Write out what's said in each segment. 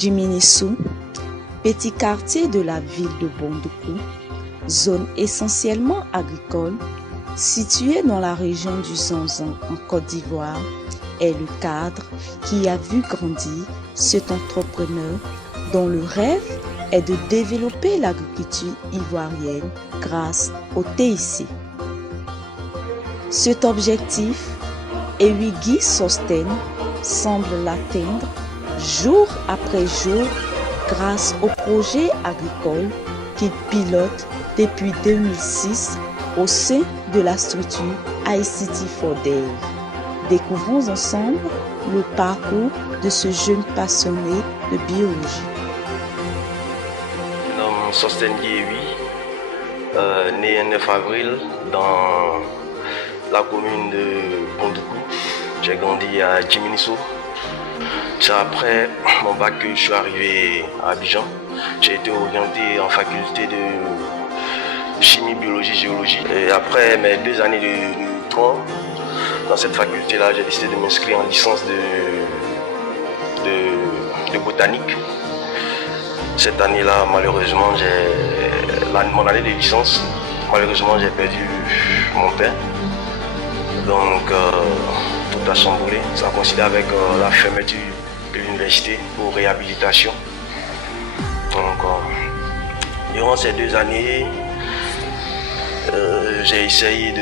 Djiminisso, petit quartier de la ville de Bondoukou, zone essentiellement agricole, située dans la région du Zanzan en Côte d'Ivoire, est le cadre qui a vu grandir cet entrepreneur dont le rêve est de développer l'agriculture ivoirienne grâce au TIC. Cet objectif, Ewigui Sostène, semble l'atteindre jour après jour grâce au projet agricole qu'il pilote depuis 2006 au sein de la structure ICT4Dev. Découvrons ensemble le parcours de ce jeune passionné de biologie. Je m'appelle Sostène Ewigui, né le 9 avril dans la commune de Bondoukou. J'ai grandi à Djiminisso. C'est après mon bac que je suis arrivé à Abidjan. J'ai été orienté en faculté de chimie, biologie, géologie. Et après mes 2 années de tronc, dans cette faculté-là, j'ai décidé de m'inscrire en licence de botanique. Cette année-là, malheureusement, mon année de licence, malheureusement, j'ai perdu mon père. Donc, tout a chamboulé. Ça a coïncidé avec la fermeture de l'université pour réhabilitation. Donc, durant ces 2 années, j'ai essayé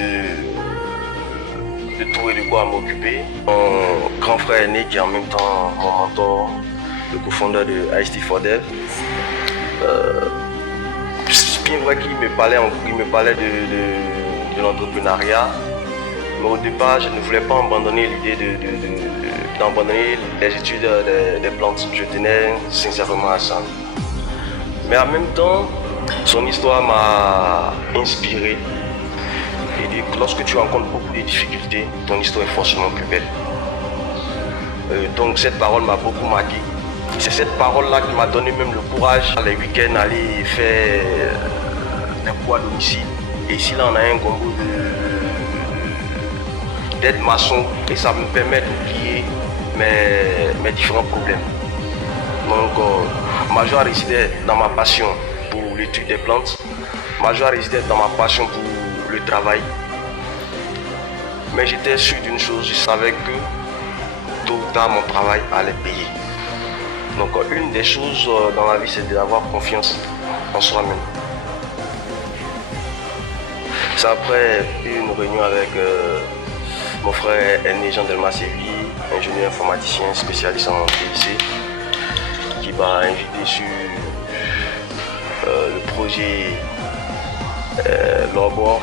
de trouver de quoi m'occuper. Mon grand frère aîné, qui est en même temps mon mentor, le cofondeur de ICT4Dev, c'est bien vrai qu'il me parlait de l'entrepreneuriat, mais au départ, je ne voulais pas abandonner l'idée d'abandonner les études des plantes. Je tenais sincèrement à ça. Mais en même temps, son histoire m'a inspiré. Et lorsque tu rencontres beaucoup de difficultés, ton histoire est forcément plus belle. Donc cette parole m'a beaucoup marqué. C'est cette parole-là qui m'a donné même le courage, les week-ends, aller faire des cours à domicile. Et ici, là, on a un concours d'être maçon et ça me permet d'oublier mes différents problèmes. Donc, ma joie résidait dans ma passion pour l'étude des plantes. Ma joie résidait dans ma passion pour le travail. Mais j'étais sûr d'une chose, je savais que tôt ou tard mon travail allait payer. Donc une des choses dans la vie, c'est d'avoir confiance en soi-même. C'est après une réunion avec mon frère aîné Jean-Delmas Séville, ingénieur informaticien spécialiste en TIC, qui m'a invité sur le projet Lorbor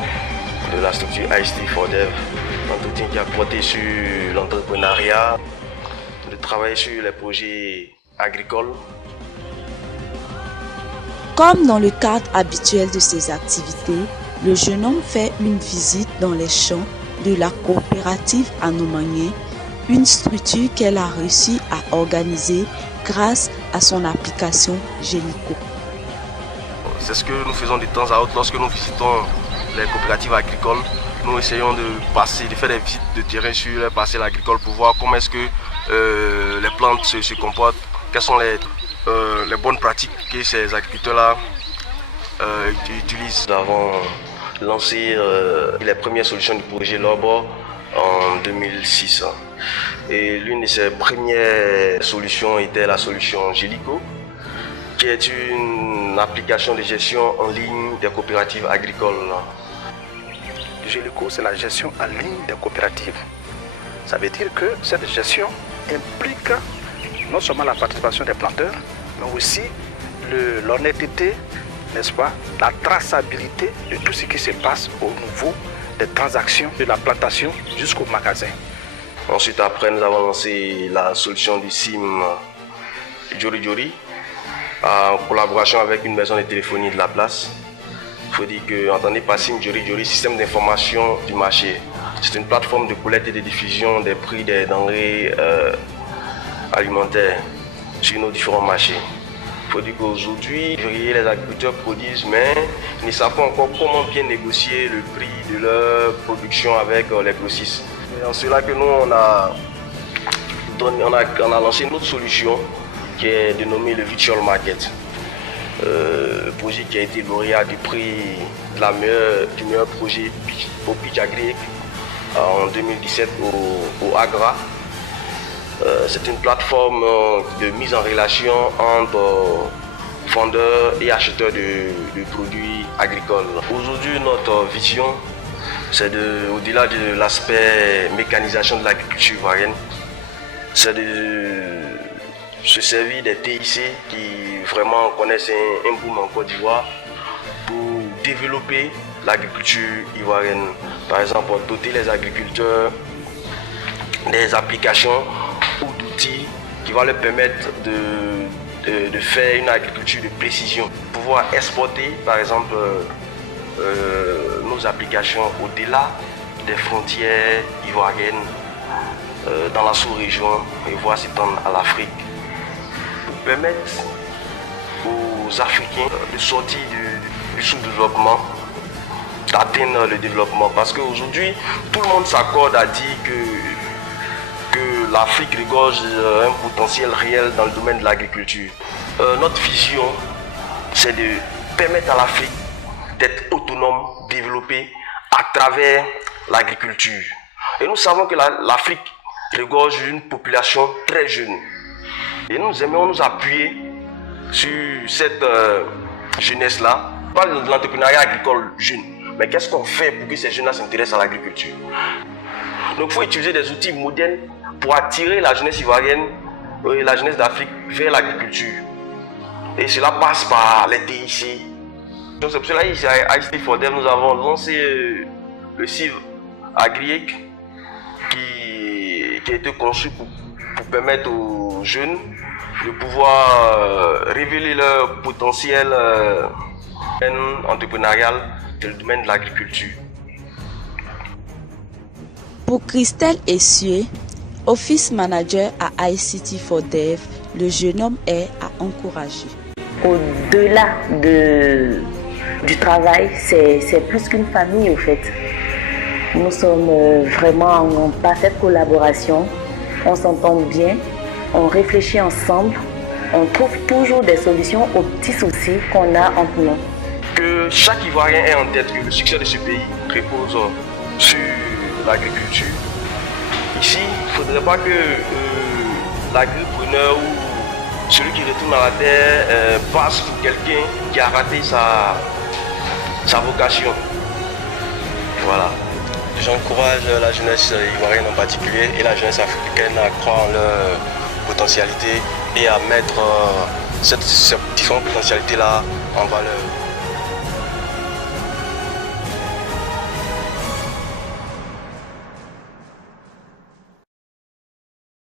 de la structure ICT4Dev, entretien qui a porté sur l'entrepreneuriat, de travailler sur les projets agricoles. Comme dans le cadre habituel de ses activités, le jeune homme fait une visite dans les champs de la coopérative Anomagné, une structure qu'elle a réussi à organiser grâce à son application Gélico. C'est ce que nous faisons de temps à autre lorsque nous visitons les coopératives agricoles. Nous essayons de faire des visites de terrain sur les parcelles agricoles pour voir comment est-ce que les plantes se comportent, quelles sont les bonnes pratiques que ces agriculteurs-là utilisent. Nous avons lancé les premières solutions du projet Lorbor en 2006. Et l'une de ces premières solutions était la solution Gélico, qui est une application de gestion en ligne des coopératives agricoles. Gélico, c'est la gestion en ligne des coopératives. Ça veut dire que cette gestion implique non seulement la participation des planteurs, mais aussi l'honnêteté, n'est-ce pas, la traçabilité de tout ce qui se passe au niveau des transactions de la plantation jusqu'au magasin. Ensuite, après, nous avons lancé la solution du SIM Jori Jori en collaboration avec une maison de téléphonie de la place. Il faut dire que, entendez par SIM Jori Jori, système d'information du marché. C'est une plateforme de collecte et de diffusion des prix des denrées alimentaires sur nos différents marchés. Il faut dire qu'aujourd'hui, les agriculteurs produisent, mais ils ne savent pas encore comment bien négocier le prix de leur production avec les grossistes. C'est en cela que nous, on a lancé une autre solution qui est dénommé le Virtual Market. Projet qui a été lauréat du prix du meilleur projet au Pitch Agri en 2017 au Agra. C'est une plateforme de mise en relation entre vendeurs et acheteurs de produits agricoles. Aujourd'hui, notre vision, c'est au-delà de l'aspect mécanisation de l'agriculture ivoirienne, c'est de se servir des TIC qui vraiment connaissent un boom en Côte d'Ivoire pour développer l'agriculture ivoirienne. Par exemple, doter les agriculteurs des applications ou d'outils qui vont leur permettre de faire une agriculture de précision. Pouvoir exporter, par exemple, nos applications au-delà des frontières ivoiriennes, dans la sous-région et voir s'étendre à l'Afrique. Pour permettre aux Africains de sortir du sous-développement, d'atteindre le développement. Parce qu'aujourd'hui, tout le monde s'accorde à dire que l'Afrique regorge un potentiel réel dans le domaine de l'agriculture. Notre vision, c'est de permettre à l'Afrique d'être autonome, développée à travers l'agriculture. Et nous savons que l'Afrique regorge d'une population très jeune. Et nous aimons nous appuyer sur cette jeunesse-là. On parle de l'entrepreneuriat agricole jeune. Mais qu'est-ce qu'on fait pour que ces jeunes-là s'intéressent à l'agriculture? Donc il faut utiliser des outils modernes pour attirer la jeunesse ivoirienne et la jeunesse d'Afrique vers l'agriculture. Et cela passe par les TIC. Donc c'est pour cela ici à ICT4Dev, nous avons lancé le CIV Agriec qui a été conçu pour permettre aux jeunes de pouvoir révéler leur potentiel entrepreneurial dans le domaine de l'agriculture. Pour Christelle Essué, Office Manager à ICT4Dev, le jeune homme est à encourager. Au-delà du travail, c'est plus qu'une famille au fait. Nous sommes vraiment en parfaite collaboration, on s'entend bien, on réfléchit ensemble, on trouve toujours des solutions aux petits soucis qu'on a entre nous. Que chaque Ivoirien ait en tête que le succès de ce pays repose sur l'agriculture. Ici, il ne faudrait pas que l'agripreneur ou celui qui retourne à la terre passe pour quelqu'un qui a raté sa vocation. Voilà. J'encourage la jeunesse ivoirienne en particulier et la jeunesse africaine à croire en leur potentialité et à mettre cette différentes potentialités-là en valeur.